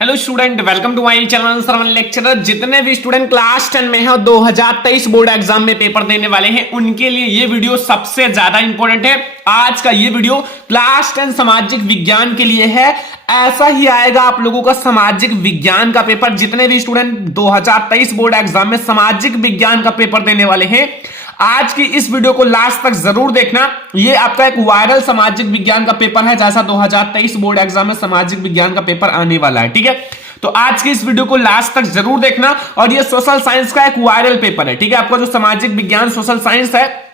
Hello student, welcome to my channel Sarvan lecturer. जितने भी student class 10 में है और 2023 बोर्ड एग्जाम में पेपर देने वाले हैं उनके लिए ये वीडियो सबसे ज्यादा इंपॉर्टेंट है। आज का ये वीडियो क्लास 10 सामाजिक विज्ञान के लिए है। ऐसा ही आएगा आप लोगों का सामाजिक विज्ञान का पेपर। जितने भी स्टूडेंट 2023 बोर्ड एग्जाम में सामाजिक विज्ञान का पेपर देने वाले हैं, आज की इस वीडियो को लास्ट तक जरूर देखना। ये आपका एक वायरल सामाजिक विज्ञान का पेपर है, जैसा 2023 बोर्ड एग्जाम में सामाजिक विज्ञान का पेपर आने वाला है। ठीक है, तो आज की इस वीडियो को लास्ट तक जरूर देखना। और ये सोशल साइंस का एक वायरल पेपर है। ठीक है, आपका जो सामाजिक विज्ञान सोशल साइंस है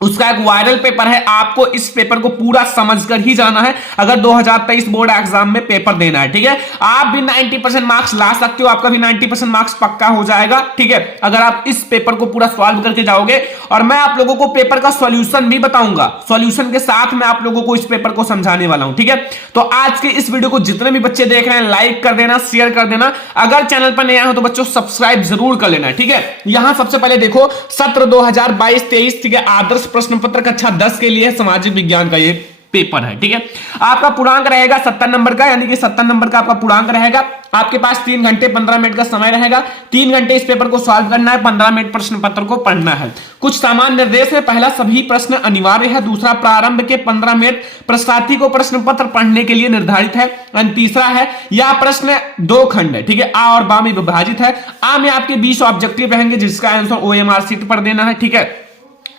उसका एक वायरल पेपर है। आपको इस पेपर को पूरा समझकर ही जाना है अगर 2023 बोर्ड एग्जाम में पेपर देना है। ठीक है, आप भी 90% मार्क्स ला सकते हो, आपका भी 90% मार्क्स पक्का हो जाएगा। ठीक है, अगर आप इस पेपर को पूरा सॉल्व करके जाओगे। और मैं आप लोगों को पेपर का सॉल्यूशन भी बताऊंगा, सॉल्यूशन के साथ मैं आप लोगों को इस पेपर को समझाने वाला हूं। ठीक है, तो आज के इस वीडियो को जितने भी बच्चे देख रहे हैं लाइक कर देना, शेयर कर देना। अगर चैनल पर नया हो तो बच्चों सब्सक्राइब जरूर कर लेना। ठीक है, यहां सबसे पहले देखो सत्र 2022-23 ठीक है, आदर्श प्रश्न पत्र कक्षा 10 के लिए सामाजिक विज्ञान का ये पेपर है। ठीक है, आपका पूर्णांक रहेगा 70 नंबर का, यानी कि 70 नंबर का आपका पूर्णांक रहेगा। आपके पास 3 घंटे 15 मिनट का समय रहेगा। 3 घंटे इस पेपर को सॉल्व करना है, 15 मिनट प्रश्न पत्र को पढ़ना है। कुछ सामान्य निर्देश है। पहला, सभी प्रश्न अनिवार्य है। दूसरा, प्रारंभ के 15 मिनट प्रश्नार्थी को प्रश्न पत्र पढ़ने के लिए निर्धारित है। और तीसरा है, यह प्रश्न 2 खंड है। ठीक है, आ और बा में विभाजित है। आ में आपके 20 ऑब्जेक्टिव रहेंगे जिसका आंसर OMR शीट पर देना है। ठीक है,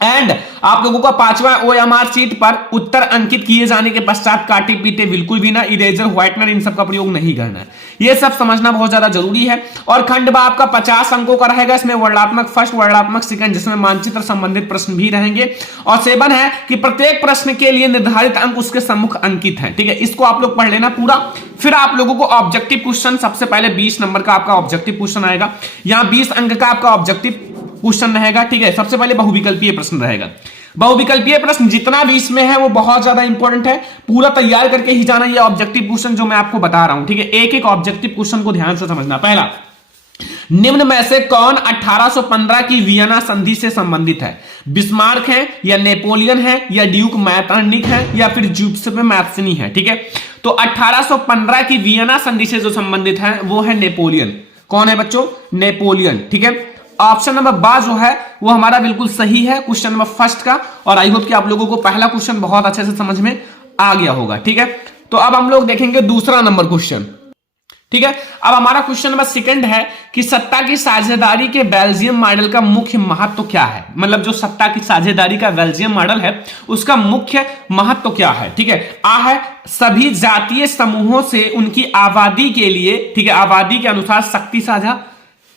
एंड आप लोगों का 5वां OMR शीट पर उत्तर अंकित किए जाने के पश्चात काटे पीटे बिल्कुल भी ना, इरेजर, व्हाइटनर इन सब का प्रयोग नहीं करना है। ये सब समझना बहुत ज्यादा जरूरी है। और खंड बा आपका 50 अंकों का रहेगा। इसमें वर्णात्मक फर्स्ट, वर्णात्मक सेकंड, जिसमें मानचित्र संबंधित प्रश्न भी रहेंगे। और 7 है कि प्रत्येक प्रश्न के लिए निर्धारित अंक उसके सम्मुख अंकित है। ठीक है, इसको आप लोग पढ़ लेना पूरा। फिर आप लोगों को ऑब्जेक्टिव क्वेश्चन, सबसे पहले 20 नंबर का आपका ऑब्जेक्टिव क्वेश्चन आएगा। यहां 20 अंक का आपका ऑब्जेक्टिव क्वेश्चन रहेगा। ठीक है, सबसे पहले बहुविकल्पीय प्रश्न रहेगा। बहुविकल्पीय प्रश्न जितना भी इसमें है वो बहुत ज्यादा इंपॉर्टेंट है। पूरा तैयार करके ही जाना ये ऑब्जेक्टिव क्वेश्चन जो मैं आपको बता रहा हूं। ठीक है, एक एक ऑब्जेक्टिव क्वेश्चन को ध्यान से समझना। पहला, निम्न में से कौन 1815 की वियना संधि से संबंधित है? बिस्मार्क है, या नेपोलियन है, या ड्यूक मैटरनिक है, या फिर जुसेप मैथ्सनी है? ठीक है, तो 1815 की वियना संधि से जो संबंधित है वो है नेपोलियन। कौन है बच्चों? नेपोलियन। ठीक है, ऑप्शन नंबर बा जो है वो हमारा बिल्कुल सही है क्वेश्चन नंबर फर्स्ट का। और आई होप कि आप लोगों को पहला क्वेश्चन बहुत अच्छे से समझ में आ गया होगा। ठीक है, तो अब हम लोग देखेंगे दूसरा नंबर क्वेश्चन। ठीक है, अब हमारा क्वेश्चन नंबर सेकंड है कि सत्ता की साझेदारी के बेल्जियम मॉडल का मुख्य महत्व क्या है? मतलब जो सत्ता की साझेदारी का बेल्जियम मॉडल है उसका मुख्य महत्व क्या है? ठीक है, आ है सभी जातीय समूहों से उनकी आबादी के लिए, ठीक है, आबादी के अनुसार शक्ति साझा।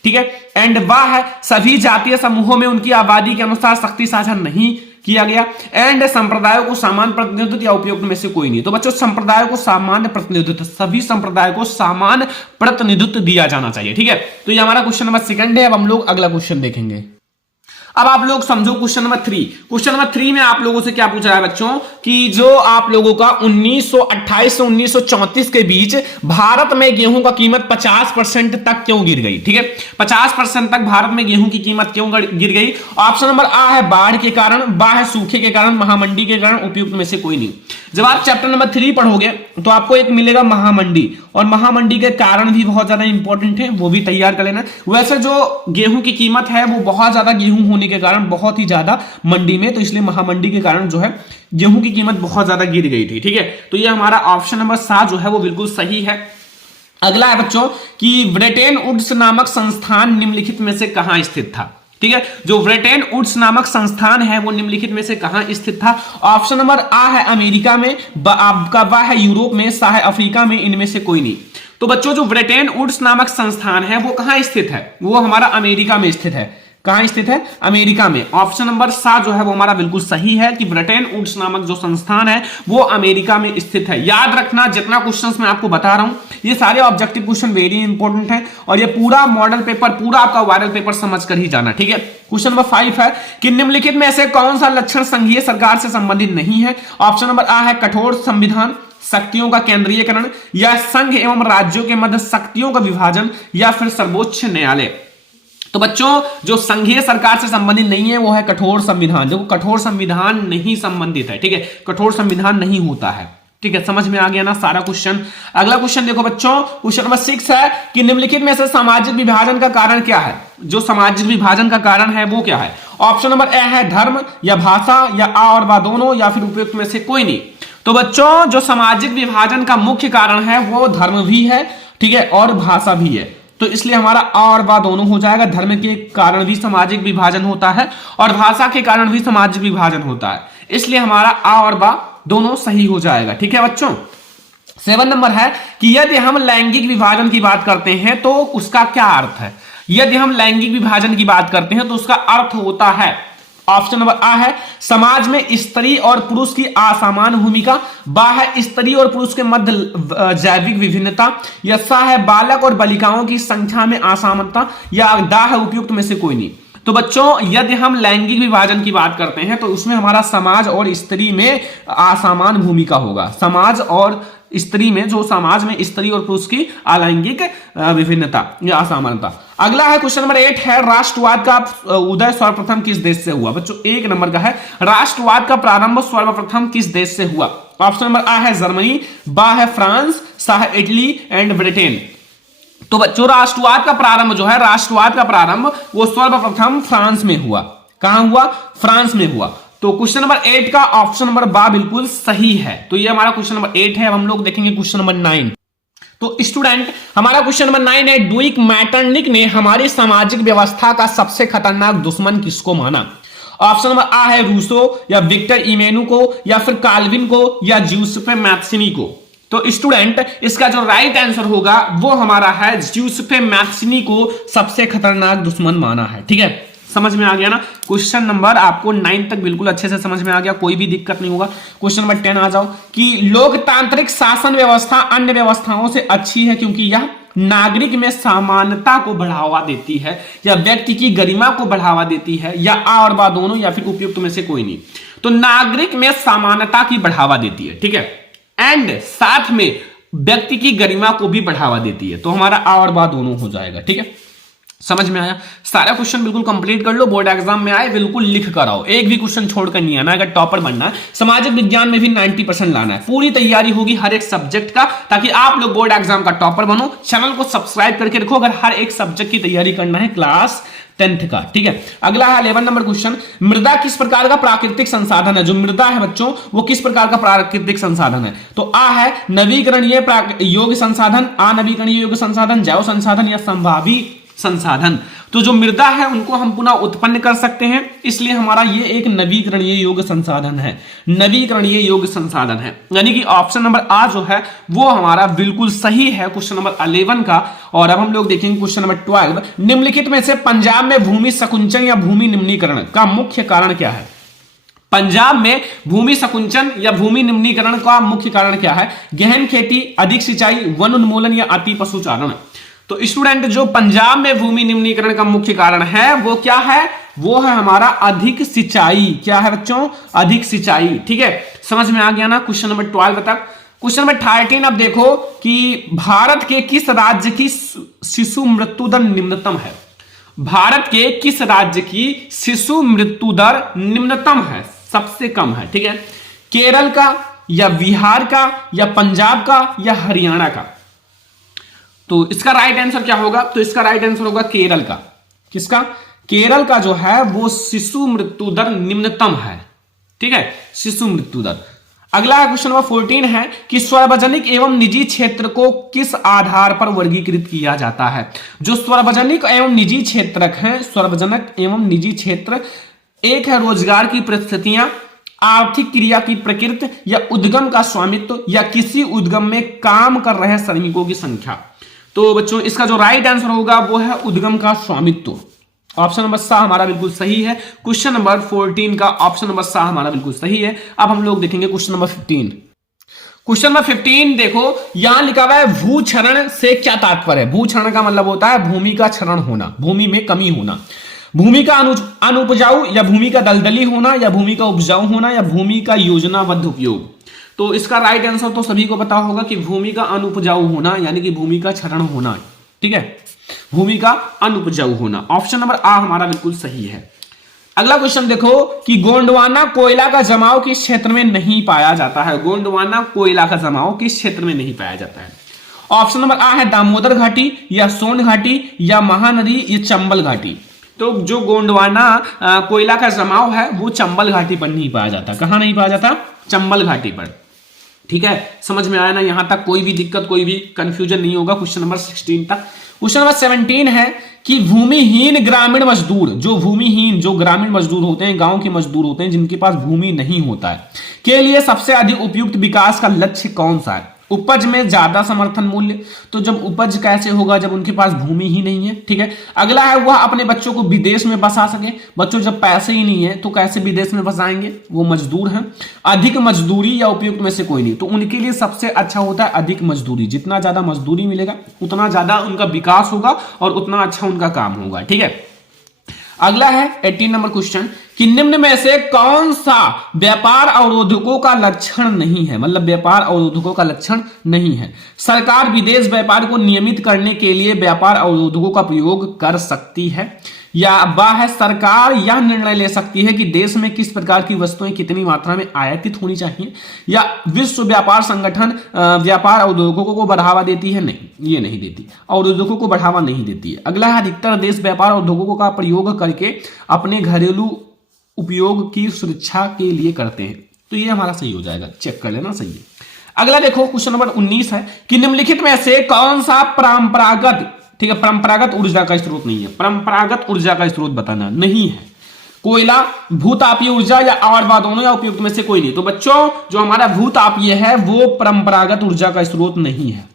ठीक है, एंड वाह है सभी जातीय समूहों में उनकी आबादी के अनुसार शक्ति साझा नहीं किया गया। एंड संप्रदायों को समान प्रतिनिधित्व या उपयुक्त में से कोई नहीं। तो बच्चों संप्रदायों को सामान्य प्रतिनिधित्व, सभी संप्रदायों को समान प्रतिनिधित्व दिया जाना चाहिए। ठीक है, तो ये हमारा क्वेश्चन नंबर सेकंड है। अब हम लोग अगला क्वेश्चन देखेंगे। अब आप लोग समझो क्वेश्चन नंबर 3। क्वेश्चन नंबर 3 में आप लोगों से क्या पूछा है बच्चों कि जो आप लोगों का 1928 से 1934 के बीच भारत में गेहूं का कीमत 50% तक क्यों गिर गई? ठीक है, 50% तक भारत में गेहूं की कीमत क्यों गिर गई? ऑप्शन नंबर आ है बाढ़ के कारण, बा है सूखे के कारण, महामंडी के कारण, उपयुक्त में से कोई नहीं। जब आप चैप्टर नंबर 3 पढ़ोगे तो आपको एक मिलेगा महामंडी, और महामंडी के कारण भी बहुत ज्यादा इंपॉर्टेंट है, वो भी तैयार कर लेना। वैसे जो गेहूं की कीमत है वो बहुत ज्यादा गेहूं होने के कारण बहुत ही ज्यादा मंडी में, तो इसलिए महामंडी के कारण जो है गेहूं की कीमत बहुत ज्यादा गिर गई थी। ठीक है, तो ये हमारा ऑप्शन नंबर 7 जो है वो बिल्कुल सही है। अगला है बच्चों कि ब्रेटेन वुड्स नामक संस्थान निम्नलिखित में से कहां स्थित था? ठीक है, जो ब्रेटेन वुड्स नामक संस्थान है वो निम्नलिखित में से कहां स्थित था? ऑप्शन नंबर आ है अमेरिका में, आपका बा है यूरोप में, सा है अफ्रीका में, इनमें से कोई नहीं। तो बच्चों जो ब्रेटेन वुड्स नामक संस्थान है वो कहां स्थित है? वो हमारा अमेरिका में स्थित है। कहां स्थित है? अमेरिका में। ऑप्शन नंबर 7 जो है वो हमारा बिल्कुल सही है कि ब्रेटेन वुड्स नामक जो संस्थान है वो अमेरिका में स्थित है। याद रखना जितना क्वेश्चंस मैं आपको बता रहा हूं ये सारे ऑब्जेक्टिव क्वेश्चन वेरी इंपॉर्टेंट है। और ये पूरा मॉडल पेपर, पूरा आपका वायरल पेपर समझ कर ही जाना। ठीक है, क्वेश्चन नंबर 5 है कि निम्नलिखित में से कौन सा लक्षण संघीय सरकार से संबंधित नहीं है? ऑप्शन नंबर आ है कठोर संविधान, शक्तियों का केंद्रीयकरण, या संघ एवं राज्यों के मध्य शक्तियों का विभाजन, या फिर सर्वोच्च न्यायालय। तो बच्चों जो संघीय सरकार से संबंधित नहीं है वो है कठोर संविधान। देखो कठोर संविधान नहीं संबंधित है। ठीक है, कठोर संविधान नहीं होता है। ठीक है, समझ में आ गया ना सारा क्वेश्चन। अगला क्वेश्चन देखो बच्चों, क्वेश्चन नंबर 6 है कि निम्नलिखित में से सामाजिक विभाजन का कारण क्या है। जो सामाजिक विभाजन का कारण है वो क्या है। ऑप्शन नंबर ए है धर्म या भाषा या आ और बा दोनों या फिर उपयुक्त में से कोई नहीं। तो बच्चों जो सामाजिक विभाजन का मुख्य कारण है वो धर्म भी है, ठीक है, और भाषा भी है। तो इसलिए हमारा आ और बा दोनों हो जाएगा। धर्म के कारण भी सामाजिक विभाजन होता है और भाषा के कारण भी सामाजिक विभाजन होता है, इसलिए हमारा आ और बा दोनों सही हो जाएगा। ठीक है बच्चों। 7 नंबर है कि यदि हम लैंगिक विभाजन की बात करते हैं तो उसका क्या अर्थ है। यदि हम लैंगिक विभाजन की बात करते हैं तो उसका अर्थ होता है, ऑप्शन नंबर आ है समाज में स्त्री और पुरुष की असमान भूमिका, बा है स्त्री और पुरुष के मध्य जैविक विभिन्नता, या सा है बालक और बालिकाओं की संख्या में असमानता, या दा है उपयुक्त में से कोई नहीं। तो बच्चों यदि हम लैंगिक विभाजन की बात करते हैं तो उसमें हमारा समाज और स्त्री में असमान भूमिका होगा। समाज और स्त्री में, जो समाज में स्त्री और पुरुष की अलैंगिक विभिन्नता या असमानता। अगला है क्वेश्चन नंबर 8 है राष्ट्रवाद का उदय सर्वप्रथम किस देश से हुआ। बच्चों 1 नंबर का है राष्ट्रवाद का प्रारंभ सर्वप्रथम किस देश से हुआ। ऑप्शन नंबर आ है जर्मनी, बा है फ्रांस, सा है इटली एंड ब्रिटेन। तो बच्चों राष्ट्रवाद का प्रारंभ जो है, राष्ट्रवाद का प्रारंभ वो सर्वप्रथम फ्रांस में हुआ। कहां हुआ? फ्रांस में हुआ। तो क्वेश्चन नंबर 8 का ऑप्शन नंबर बा बिल्कुल सही है। तो ये हमारा क्वेश्चन नंबर 8 है। अब हम लोग देखेंगे क्वेश्चन नंबर 9। तो स्टूडेंट हमारा क्वेश्चन नंबर 9 है डुइक मैटरनिक ने हमारी सामाजिक व्यवस्था का सबसे खतरनाक दुश्मन किसको माना। ऑप्शन नंबर आ है रूसो या विक्टर इमेनू को या फिर काल्विन को या ज्यूसेppe मैथ्सिनी को। तो स्टूडेंट इसका जो राइट आंसर होगा वो हमारा है ज्यूसेppe मैथ्सिनी को सबसे खतरनाक दुश्मन माना है। ठीक है, समझ में आ गया ना। क्वेश्चन नंबर आपको 9 तक बिल्कुल अच्छे से समझ में आ गया, कोई भी दिक्कत नहीं होगा। क्वेश्चन नंबर 10 आ जाओ कि लोकतांत्रिक शासन व्यवस्था अन्य व्यवस्थाओं से अच्छी है क्योंकि यह नागरिक में समानता को बढ़ावा देती है या व्यक्ति की गरिमा को बढ़ावा देती है, या आ और बा दोनों या फिर उपयुक्त में से कोई नहीं। तो नागरिक में समानता की बढ़ावा देती है, ठीक है, एंड साथ में व्यक्ति की गरिमा को भी बढ़ावा देती है। तो हमारा आ और बा दोनों हो जाएगा। ठीक है, समझ में आया। सारा क्वेश्चन बिल्कुल कंप्लीट कर लो, बोर्ड एग्जाम में आए बिल्कुल लिख कर आओ, एक भी क्वेश्चन छोड़कर नहीं आना। अगर टॉपर बनना है सामाजिक विज्ञान में भी 90% लाना है। पूरी तैयारी होगी हर एक सब्जेक्ट का, ताकि आप लोग बोर्ड एग्जाम का टॉपर बनो। चैनल को सब्सक्राइब करके रखो अगर हर एक सब्जेक्ट की तैयारी करना है क्लास 10th का। ठीक है, अगला है 11 नंबर क्वेश्चन, मृदा किस प्रकार का प्राकृतिक संसाधन है। जो मृदा है बच्चों वो किस प्रकार का प्राकृतिक संसाधन है। तो आ है नवीकरणीय योग्य संसाधन, अनवीकरणीय योग्य संसाधन, जैव संसाधन या संभावी संसाधन। तो जो मृदा है उनको हम पुनः उत्पन्न कर सकते हैं, इसलिए हमारा ये एक नवीकरणीय योग्य संसाधन है। नवीकरणीय योग्य संसाधन है, यानी कि ऑप्शन नंबर आ जो है वो हमारा बिल्कुल सही है क्वेश्चन नंबर 11 का। और अब हम लोग देखेंगे क्वेश्चन नंबर 12, निम्नलिखित में से पंजाब में भूमि संकुचन या भूमि निम्नीकरण का मुख्य कारण क्या है। पंजाब में भूमि संकुचन या भूमि निम्नीकरण का मुख्य कारण क्या है। गहन खेती, अधिक सिंचाई, वन उन्मूलन या अति पशुचारण। तो स्टूडेंट जो पंजाब में भूमि निम्नीकरण का मुख्य कारण है वो क्या है, वो है हमारा अधिक सिंचाई। क्या है बच्चों? अधिक सिंचाई। ठीक है, समझ में आ गया ना क्वेश्चन नंबर 12 तक। क्वेश्चन नंबर 13 अब देखो कि भारत के किस राज्य की शिशु मृत्यु दर निम्नतम है। भारत के किस राज्य की शिशु मृत्यु दर निम्नतम है, सबसे कम है। ठीक है, केरल का या बिहार का या पंजाब का या हरियाणा का। तो इसका राइट आंसर क्या होगा? तो इसका राइट आंसर होगा केरल का। किसका? केरल का जो है वो शिशु मृत्यु दर निम्नतम है। ठीक है, शिशु मृत्यु दर। अगला क्वेश्चन नंबर 14 है कि सार्वजनिक एवं निजी क्षेत्र को किस आधार पर वर्गीकृत किया जाता है। जो सार्वजनिक एवं निजी क्षेत्र है, सार्वजनिक एवं निजी क्षेत्र, एक है रोजगार की परिस्थितियां, आर्थिक क्रिया की प्रकृति, या उद्गम का स्वामित्व, या किसी उद्गम में काम कर रहे श्रमिकों की संख्या। तो बच्चों इसका जो राइट आंसर होगा वो है उद्गम का स्वामित्व। ऑप्शन नंबर सा हमारा बिल्कुल सही है। क्वेश्चन नंबर 14 का ऑप्शन नंबर सा हमारा बिल्कुल सही है। अब हम लोग देखेंगे क्वेश्चन नंबर 15। क्वेश्चन नंबर 15 देखो, यहां लिखा हुआ है भूक्षरण से क्या तात्पर्य है। भूक्षरण का मतलब होता है भूमि का क्षरण होना, भूमि में कमी होना, भूमि का अनुपजाऊ या भूमि का दलदली होना, या भूमि का उपजाऊ होना, या भूमि का योजनाबद्ध उपयोग। तो इसका राइट आंसर तो सभी को पता होगा कि भूमि का अनुपजाऊ होना, यानी कि भूमि का क्षरण होना। ठीक है, भूमि का अनुपजाऊ होना। ऑप्शन नंबर आ हमारा बिल्कुल सही है। अगला क्वेश्चन देखो कि गोंडवाना कोयला का जमाव किस क्षेत्र में नहीं पाया जाता है। गोंडवाना कोयला का जमाव किस क्षेत्र में नहीं पाया जाता है। ऑप्शन नंबर आ है दामोदर घाटी या सोन घाटी या महानदी या चंबल घाटी। तो जो गोंडवाना कोयला का जमाव है वो चंबल घाटी पर नहीं पाया जाता। कहां नहीं पाया जाता? चंबल घाटी पर। ठीक है, समझ में आया ना? यहां तक कोई भी दिक्कत, कोई भी कंफ्यूजन नहीं होगा क्वेश्चन नंबर 16 तक। क्वेश्चन नंबर 17 है कि भूमिहीन ग्रामीण मजदूर, जो भूमिहीन जो ग्रामीण मजदूर होते हैं, गांव के मजदूर होते हैं जिनके पास भूमि नहीं होता है, के लिए सबसे अधिक उपयुक्त विकास का लक्ष्य कौन सा है। उपज में ज्यादा समर्थन मूल्य। तो जब उपज कैसे होगा जब उनके पास भूमि ही नहीं है। ठीक है, अगला है वह अपने बच्चों को विदेश में बसा सके। बच्चों जब पैसे ही नहीं है तो कैसे विदेश में बसाएंगे, वो मजदूर हैं। अधिक मजदूरी या उपयुक्त में से कोई नहीं। तो उनके लिए सबसे अच्छा होता है अधिक मजदूरी। जितना ज्यादा मजदूरी मिलेगा उतना ज्यादा उनका विकास होगा और उतना अच्छा उनका काम होगा। ठीक है, अगला है 18 नंबर क्वेश्चन कि निम्न में से कौन सा व्यापार अवरोधकों का लक्षण नहीं है। मतलब व्यापार अवरोधकों का लक्षण नहीं है। सरकार विदेश व्यापार को नियमित करने के लिए व्यापार अवरोधकों का प्रयोग कर सकती है, या वह है सरकार यह निर्णय ले सकती है कि देश में किस प्रकार की वस्तुएं कितनी मात्रा में आयातित होनी चाहिए, या विश्व व्यापार संगठन व्यापार अवरोधकों को बढ़ावा देती है। नहीं, ये नहीं देती, अवरोधकों को बढ़ावा नहीं देती है। अगला है अधिकतर देश व्यापार अवरोधकों का प्रयोग करके अपने घरेलू उपयोग की सुरक्षा के लिए करते हैं। तो ये हमारा सही हो जाएगा, चेक कर लेना, सही है। अगला देखो क्वेश्चन नंबर 19 है कि निम्नलिखित में से कौन सा परंपरागत, ठीक है, परंपरागत ऊर्जा का स्रोत नहीं है। परंपरागत ऊर्जा का स्रोत बताना नहीं है। कोयला, भूतापीय ऊर्जा या आवर्तवाद दोनों या उपयुक्त में से कोई नहीं। तो बच्चों जो हमारा भूतापीय है वो परंपरागत ऊर्जा का स्रोत नहीं है,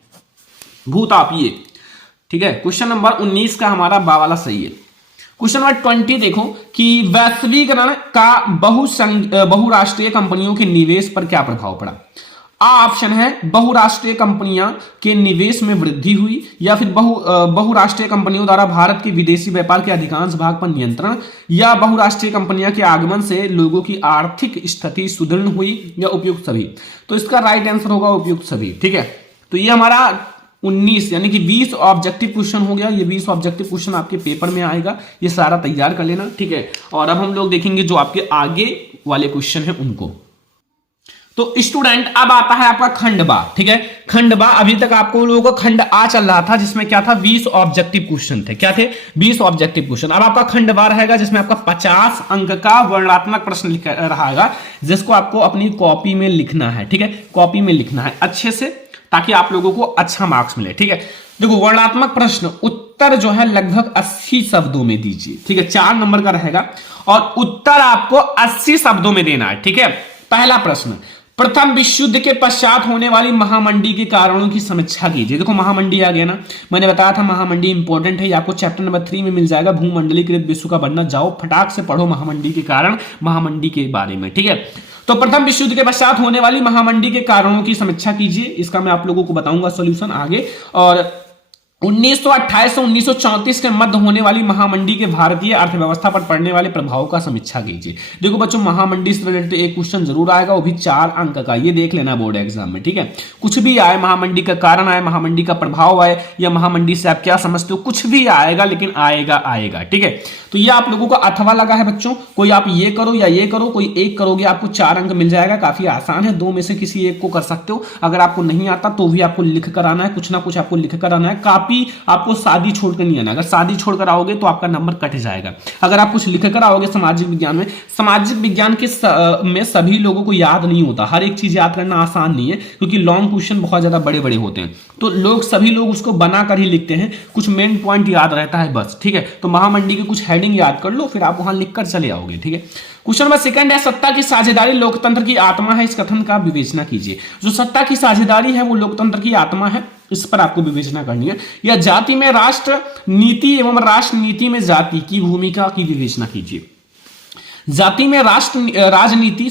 भूतापीय। ठीक है, क्वेश्चन नंबर 19 का हमारा बा वाला सही है। क्वेश्चन नंबर 20 देखो कि वैश्वीकरण का बहुराष्ट्रीय कंपनियों के निवेश पर क्या प्रभाव पड़ा। ऑप्शन है बहुराष्ट्रीय कंपनियां के निवेश में वृद्धि हुई, या फिर बहुराष्ट्रीय कंपनियों द्वारा भारत के विदेशी व्यापार के अधिकांश भाग पर नियंत्रण, या बहुराष्ट्रीय कंपनियां के आगमन से लोगों की आर्थिक स्थिति सुदृढ़ हुई, या उपयुक्त सभी। तो इसका राइट आंसर होगा उपयुक्त सभी। ठीक है, तो ये हमारा 19 यानी कि 20 ऑब्जेक्टिव क्वेश्चन हो गया। ये 20 ऑब्जेक्टिव क्वेश्चन आपके पेपर में आएगा, ये सारा तैयार कर लेना। ठीक है, और अब हम लोग देखेंगे जो आपके आगे वाले क्वेश्चन है उनको। तो स्टूडेंट अब आता है आपका खंड बा। ठीक है, खंड बा, अभी तक आपको लोगों का खंड आ चल रहा था जिसमें क्या था 20 ऑब्जेक्टिव क्वेश्चन थे। क्या थे? 20 ऑब्जेक्टिव क्वेश्चन। अब आपका खंड बा रहेगा जिसमें आपका 50 अंक का वर्णनात्मक प्रश्न लिखा रहेगा, जिसको आपको अपनी कॉपी में लिखना है। ठीक है, कॉपी में लिखना है अच्छे से, ताकि आप लोगों को अच्छा मार्क्स मिले। ठीक है, देखो वर्णनात्मक प्रश्न उत्तर जो है लगभग 80 शब्दों में दीजिए। ठीक है, 4 नंबर का रहेगा और उत्तर आपको 80 शब्दों में देना है। ठीक है, पहला प्रश्न, प्रथम विश्व युद्ध के पश्चात होने वाली महामंडी के कारणों की समीक्षा कीजिए। देखो महामंडी आ गया ना, मैंने बताया था महामंडी इंपॉर्टेंट है, ये आपको चैप्टर नंबर 3 में मिल जाएगा, भूमंडलीकृत विश्व का बनना। जाओ फटाक से पढ़ो महामंडी के कारण, महामंडी के बारे में। ठीक है, तो प्रथम विश्व युद्ध के पश्चात होने वाली महामंडी के कारणों की समीक्षा कीजिए। इसका मैं आप लोगों को बताऊंगा सॉल्यूशन आगे। और 1928 से 1934 के मध्य होने वाली महामंडी के भारतीय अर्थव्यवस्था पर पड़ने वाले प्रभाव का समीक्षा कीजिए। देखो बच्चों महामंडी से रिलेटेड एक क्वेश्चन जरूर आएगा, वो भी 4 अंक का, ये देख लेना बोर्ड एग्जाम में। ठीक है, कुछ भी आए, महामंडी का कारण आए, महामंडी का प्रभाव आए, या महामंडी से आप क्या समझते हो, कुछ भी आएगा, लेकिन आएगा आएगा। ठीक है, तो ये आप लोगों का अथवा लगा है बच्चों, कोई आप ये करो या ये करो, कोई एक करोगे आपको 4 अंक मिल जाएगा। काफी आसान है, 2 में से किसी एक को कर सकते हो। अगर आपको नहीं आता तो भी आपको लिख कर आना है, कुछ ना कुछ आपको लिख कर आना है। काफी आपको शादी छोड़कर नहीं आना, अगर शादी छोड़कर आओगे तो आपका नंबर कट जाएगा। अगर आप कुछ लिख कर आओगे सामाजिक विज्ञान में, सामाजिक विज्ञान के में सभी लोगों को याद नहीं होता, हर एक चीज याद करना आसान नहीं है, क्योंकि लॉन्ग क्वेश्चन बहुत ज्यादा बड़े बड़े होते हैं, तो सभी लोग उसको बनाकर ही लिखते हैं, कुछ मेन पॉइंट याद रहता है बस। ठीक है, तो महामंडी की कुछ हेडिंग याद कर लो, फिर आप वहां लिखकर चले आओगे। ठीक है, क्वेश्चन नंबर 2 है, सत्ता की साझेदारी लोकतंत्र की आत्मा है, इस कथन का विवेचना कीजिए। जो सत्ता की साझेदारी है वो लोकतंत्र की आत्मा है, इस पर आपको विवेचना करनी है। या जाति में राष्ट्र नीति एवं राष्ट्र नीति में जाति की भूमिका की विवेचना कीजिए। जाति में राजनीति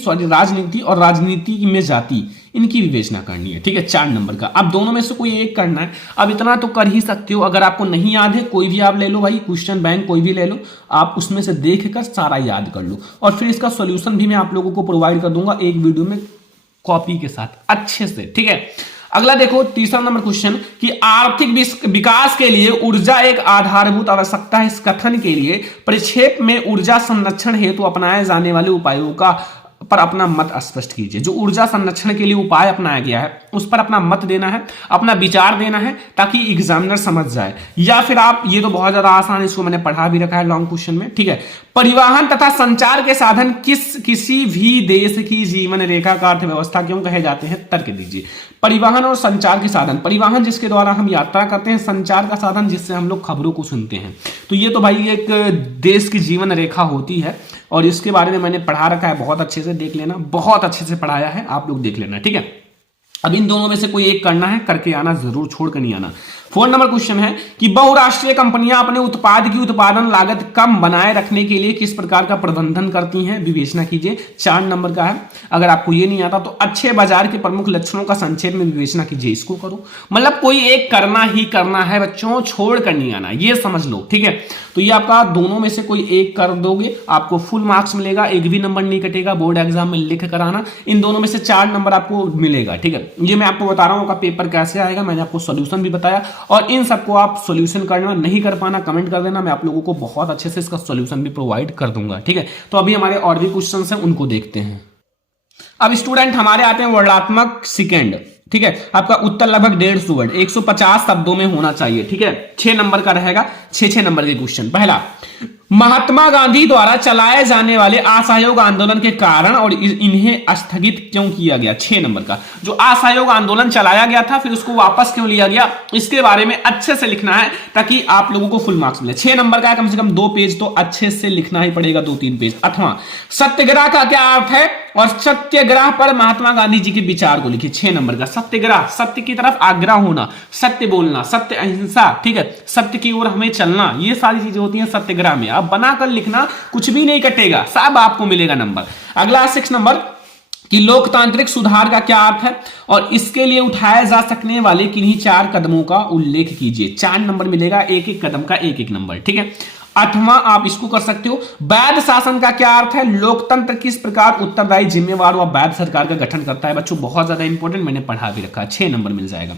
और राजनीति में जाति, इनकी विवेचना करनी है। ठीक है, 4 नंबर का। अब दोनों में से कोई एक करना है। अब इतना तो कर ही सकते हो, अगर आपको नहीं याद है कोई भी आप ले लो भाई, क्वेश्चन बैंक कोई भी ले लो, आप उसमें से देखकर सारा याद कर लो, और फिर इसका सॉल्यूशन भी मैं आप लोगों को प्रोवाइड कर दूंगा एक वीडियो में कॉपी के साथ अच्छे से। ठीक है, अगला देखो तीसरा नंबर क्वेश्चन कि आर्थिक विकास के लिए ऊर्जा एक आधारभूत आवश्यकता है। इस कथन के लिए परिक्षेप में ऊर्जा संरक्षण हेतु अपनाए जाने वाले उपायों का पर अपना मत स्पष्ट कीजिए। जो ऊर्जा संरक्षण के लिए उपाय अपनाया गया है उस पर अपना मत देना है, अपना विचार देना है ताकि एग्जामिनर समझ जाए। या फिर आप, ये तो बहुत ज्यादा आसान है, इसको मैंने पढ़ा भी रखा है लॉन्ग क्वेश्चन में, ठीक है। परिवहन तथा संचार के साधन किसी भी देश की जीवन रेखा का अर्थव्यवस्था क्यों कहे जाते हैं, तर्क दीजिए। परिवहन और संचार के साधन, परिवहन जिसके द्वारा हम यात्रा करते हैं, संचार का साधन जिससे हम लोग खबरों को सुनते हैं। तो ये तो भाई एक देश की जीवन रेखा होती है और इसके बारे में मैंने पढ़ा रखा है, बहुत अच्छे से देख लेना, बहुत अच्छे से पढ़ाया है, आप लोग देख लेना, ठीक है। अब इन दोनों में से कोई एक करना है, करके आना, जरूर छोड़ कर नहीं आना। 4 नंबर क्वेश्चन है कि बहुराष्ट्रीय कंपनियां अपने उत्पाद की उत्पादन लागत कम बनाए रखने के लिए किस प्रकार का प्रबंधन करती हैं, विवेचना कीजिए। 4 नंबर का है। अगर आपको ये नहीं आता तो अच्छे बाजार के प्रमुख लक्षणों का संक्षेप में विवेचना कीजिए, इसको करो। मतलब कोई एक करना ही करना है बच्चों, छोड़ कर नहीं आना, ये समझ लो, ठीक है। तो ये आपका दोनों में से कोई एक कर दोगे, आपको फुल मार्क्स मिलेगा, एक भी नंबर नहीं कटेगा, बोर्ड एग्जाम में लिख कर आना। इन दोनों में से 4 नंबर आपको मिलेगा, ठीक है। ये मैं आपको बता रहा हूं का पेपर कैसे आएगा, मैंने आपको सॉल्यूशन भी बताया और इन सबको आप सॉल्यूशन करना, नहीं कर पाना कमेंट कर देना, मैं आप लोगों को बहुत अच्छे से इसका सॉल्यूशन भी प्रोवाइड कर दूंगा, ठीक है। तो अभी हमारे और भी क्वेश्चंस हैं, उनको देखते हैं। अब स्टूडेंट हमारे आते हैं वर्णात्मक सेकंड, ठीक है। आपका उत्तर लगभग 150 वर्ड, 150 शब्दों में होना चाहिए, ठीक है। 6 नंबर का रहेगा, 6 नंबर के क्वेश्चन। पहला, महात्मा गांधी द्वारा चलाए जाने वाले असहयोग आंदोलन के कारण और इन्हें स्थगित क्यों किया गया। 6 नंबर का, जो असहयोग आंदोलन चलाया गया था फिर उसको वापस क्यों लिया गया, इसके बारे में अच्छे से लिखना है ताकि आप लोगों को फुल मार्क्स मिले। 6 नंबर का है, कम से कम 2 पेज तो अच्छे से लिखना ही पड़ेगा, 2-3 पेज। 8वां, सत्याग्रह का क्या अर्थ है और सत्याग्रह पर महात्मा गांधी जी के विचार को लिखिए। 6 नंबर का, सत्याग्रह, सत्य की तरफ आग्रह होना, सत्य बोलना, सत्य अहिंसा, ठीक है, सत्य की ओर हमें चलना, ये सारी चीजें होती हैं सत्याग्रह में। अब बनाकर लिखना, कुछ भी नहीं कटेगा, सब आपको मिलेगा नंबर। अगला 6 नंबर कि लोकतांत्रिक सुधार का क्या अर्थ है और इसके लिए उठाए जा सकने वाले किन्हीं 4 कदमों का उल्लेख कीजिए। 4 नंबर मिलेगा, एक कदम का एक नंबर, ठीक है। 8वां आप इसको कर सकते हो, वैध शासन का क्या अर्थ है, लोकतंत्र किस प्रकार उत्तरदायी, जिम्मेवार व वैध सरकार का गठन करता है। बच्चों बहुत ज्यादा इंपॉर्टेंट, मैंने पढ़ा भी रखा है, 6 नंबर मिल जाएगा।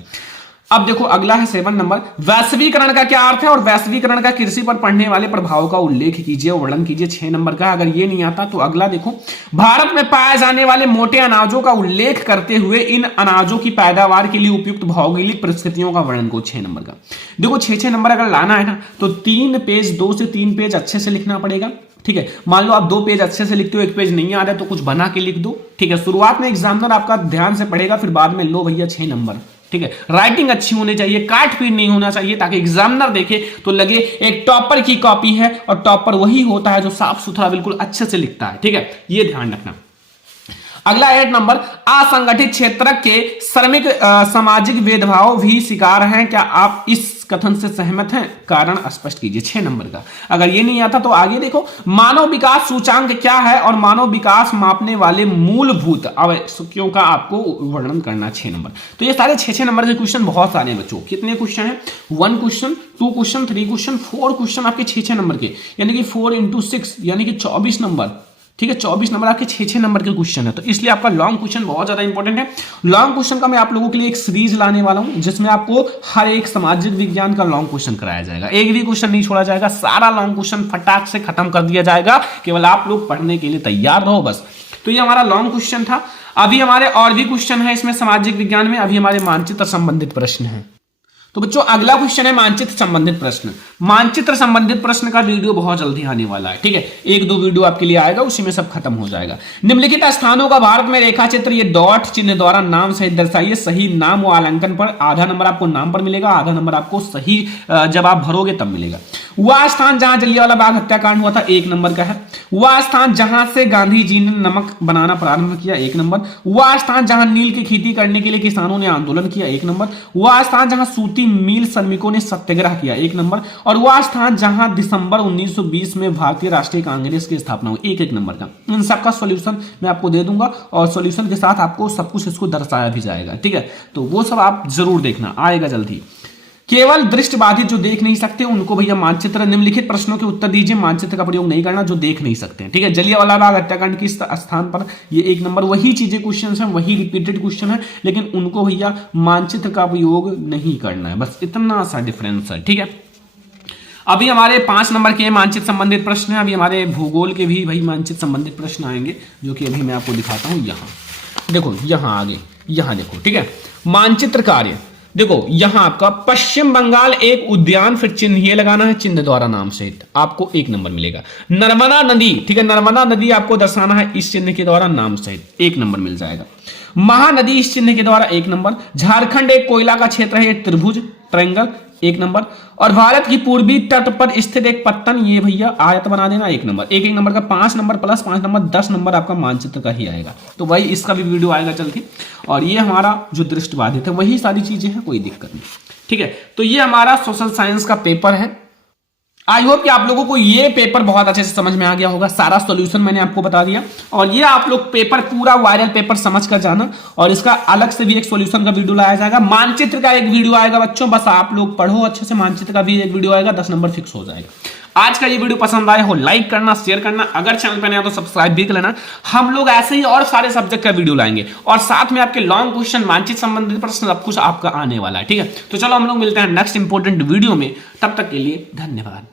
अब देखो अगला है 7 नंबर, वैश्वीकरण का क्या अर्थ है और वैश्वीकरण का कृषि पर पड़ने वाले प्रभाव का उल्लेख कीजिए, वर्णन कीजिए। 6 नंबर का, अगर ये नहीं आता तो अगला देखो, भारत में पाए जाने वाले मोटे अनाजों का उल्लेख करते हुए इन अनाजों की पैदावार के लिए उपयुक्त भौगोलिक परिस्थितियों का वर्णन को। 6 नंबर का देखो, 6 नंबर अगर लाना है ना तो 3 पेज, 2 से 3 पेज अच्छे से लिखना पड़ेगा, ठीक है। मान लो आप 2 पेज अच्छे से लिखते हो, 1 पेज नहीं आ रहा है तो कुछ बना के लिख दो, ठीक है। शुरुआत में एग्जामिनर आपका ध्यान से पढ़ेगा, फिर बाद में लो भैया 6 नंबर, ठीक है। राइटिंग अच्छी होनी चाहिए, काट पीट नहीं होना चाहिए ताकि एग्जामिनर देखे तो लगे एक टॉपर की कॉपी है, और टॉपर वही होता है जो साफ सुथरा बिल्कुल अच्छे से लिखता है, ठीक है, ये ध्यान रखना। अगला 8 नंबर, असंगठित क्षेत्र के श्रमिक सामाजिक भेदभाव भी शिकार हैं, क्या आप इस कथन से सहमत हैं, कारण स्पष्ट कीजिए। 6 नंबर का, अगर ये नहीं आता तो आगे देखो, मानव विकास सूचांक क्या है और मानव विकास मापने वाले मूलभूत आवश्यकताओं का आपको वर्णन करना। 6 नंबर, तो ये सारे 6 नंबर के क्वेश्चन बहुत सारे हैं बच्चों। कितने क्वेश्चन है, 1 क्वेश्चन, 2 क्वेश्चन, 3 क्वेश्चन, 4 क्वेश्चन आपके 6 नंबर के, यानी कि 4 × 6 यानी कि 24 नंबर, ठीक है। 24 नंबर आपके 6 नंबर के क्वेश्चन है, तो इसलिए आपका लॉन्ग क्वेश्चन बहुत ज्यादा इंपॉर्टेंट है। लॉन्ग क्वेश्चन का मैं आप लोगों के लिए एक सीरीज लाने वाला हूं जिसमें आपको हर एक सामाजिक विज्ञान का लॉन्ग क्वेश्चन कराया जाएगा, एक भी क्वेश्चन नहीं छोड़ा जाएगा, सारा लॉन्ग क्वेश्चन फटाक से खत्म कर दिया जाएगा, केवल आप लोग पढ़ने के लिए तैयार रहो बस। तो ये हमारा लॉन्ग क्वेश्चन था। अभी हमारे और भी क्वेश्चन है इसमें सामाजिक विज्ञान में, अभी हमारे मानचित्र संबंधित प्रश्न है। तो बच्चों अगला क्वेश्चन है मानचित्र संबंधित प्रश्न। मानचित्र संबंधित प्रश्न का वीडियो बहुत जल्दी आने वाला है, ठीक है। 1-2 वीडियो आपके लिए आएगा, उसी में सब खत्म हो जाएगा। निम्नलिखित स्थानों का भारत में रेखा चित्र, ये डॉट चिन्ह द्वारा नाम सहित दर्शाइए। सही नाम व आलंकन पर आधा नंबर आपको नाम पर मिलेगा, आधा नंबर आपको सही जब आप भरोगे तब मिलेगा। वह स्थान जहां जलियांवाला बाग हत्याकांड हुआ था, 1 नंबर का है। वह स्थान जहां से गांधी जी ने नमक बनाना प्रारंभ किया, 1 नंबर। वह स्थान जहां नील की खेती करने के लिए किसानों ने आंदोलन किया, 1 नंबर। वह स्थान जहां सूती मिल श्रमिकों ने सत्याग्रह किया, 1 नंबर। और वह स्थान जहां दिसंबर 1920 में भारतीय राष्ट्रीय कांग्रेस की स्थापना हुई, 1-1 नंबर का। इन सबका सॉल्यूशन मैं आपको दे दूंगा और सॉल्यूशन के साथ आपको सब कुछ इसको दर्शाया भी जाएगा, ठीक है। तो वो सब आप जरूर देखना, आएगा जल्दी। केवल दृष्टिबाधित जो देख नहीं सकते उनको भैया मानचित्र, निम्नलिखित प्रश्नों के उत्तर दीजिए, मानचित्र का प्रयोग नहीं करना जो देख नहीं सकते हैं। ठीक है, जलियांवाला बाग हत्याकांड के स्थान पर ये 1 नंबर, वही चीजें क्वेश्चन है, वही रिपीटेड क्वेश्चन है, लेकिन उनको भैया मानचित्र का प्रयोग नहीं करना है, बस इतना सा डिफरेंस है। ठीक है, अभी हमारे 5 नंबर के मानचित्र संबंधित प्रश्न है, अभी हमारे भूगोल के भी भाई मानचित्र संबंधित प्रश्न आएंगे, जो कि अभी मैं आपको दिखाता हूं। यहाँ देखो, यहाँ आगे, यहाँ देखो। ठीक है, मानचित्र कार्य देखो, यहां आपका पश्चिम बंगाल एक उद्यान, फिर चिन्ह ये लगाना है, चिन्ह द्वारा नाम सहित, आपको 1 नंबर मिलेगा। नर्मदा नदी, ठीक है, नर्मदा नदी आपको दर्शाना है इस चिन्ह के द्वारा नाम सहित, 1 नंबर मिल जाएगा। महानदी इस चिन्ह के द्वारा 1 नंबर। झारखंड एक कोयला का क्षेत्र है, त्रिभुज, ट्रायंगल, 1 नंबर। और भारत की पूर्वी तट पर स्थित एक पत्तन, ये भैया आयत बना देना, 1 नंबर। एक नंबर का 5 नंबर प्लस 5 नंबर 10 नंबर आपका मानचित्र का ही आएगा। तो भाई इसका भी वीडियो आएगा चल के। और ये हमारा जो दृष्टिबाधित है वही सारी चीजें हैं, कोई दिक्कत नहीं। ठीक है, तो ये हमारा सोशल साइंस का पेपर है। आई होप कि आप लोगों को ये पेपर बहुत अच्छे से समझ में आ गया होगा, सारा सॉल्यूशन मैंने आपको बता दिया। और ये आप लोग पेपर पूरा वायरल पेपर समझ कर जाना, और इसका अलग से भी एक सॉल्यूशन का वीडियो लाया जाएगा। मानचित्र का एक वीडियो आएगा बच्चों, बस आप लोग पढ़ो अच्छे से, मानचित्र का भी एक वीडियो आएगा, 10 नंबर फिक्स हो जाएगा। आज का ये वीडियो पसंद आया हो लाइक करना, शेयर करना, अगर चैनल पर नया तो सब्सक्राइब भी कर लेना। हम लोग ऐसे ही और सारे सब्जेक्ट का वीडियो लाएंगे, और साथ में आपके लॉन्ग क्वेश्चन, मानचित्र संबंधित प्रश्न, सब कुछ आपका आने वाला है। ठीक है, तो चलो हम लोग मिलते हैं नेक्स्ट इंपॉर्टेंट वीडियो में, तब तक के लिए धन्यवाद।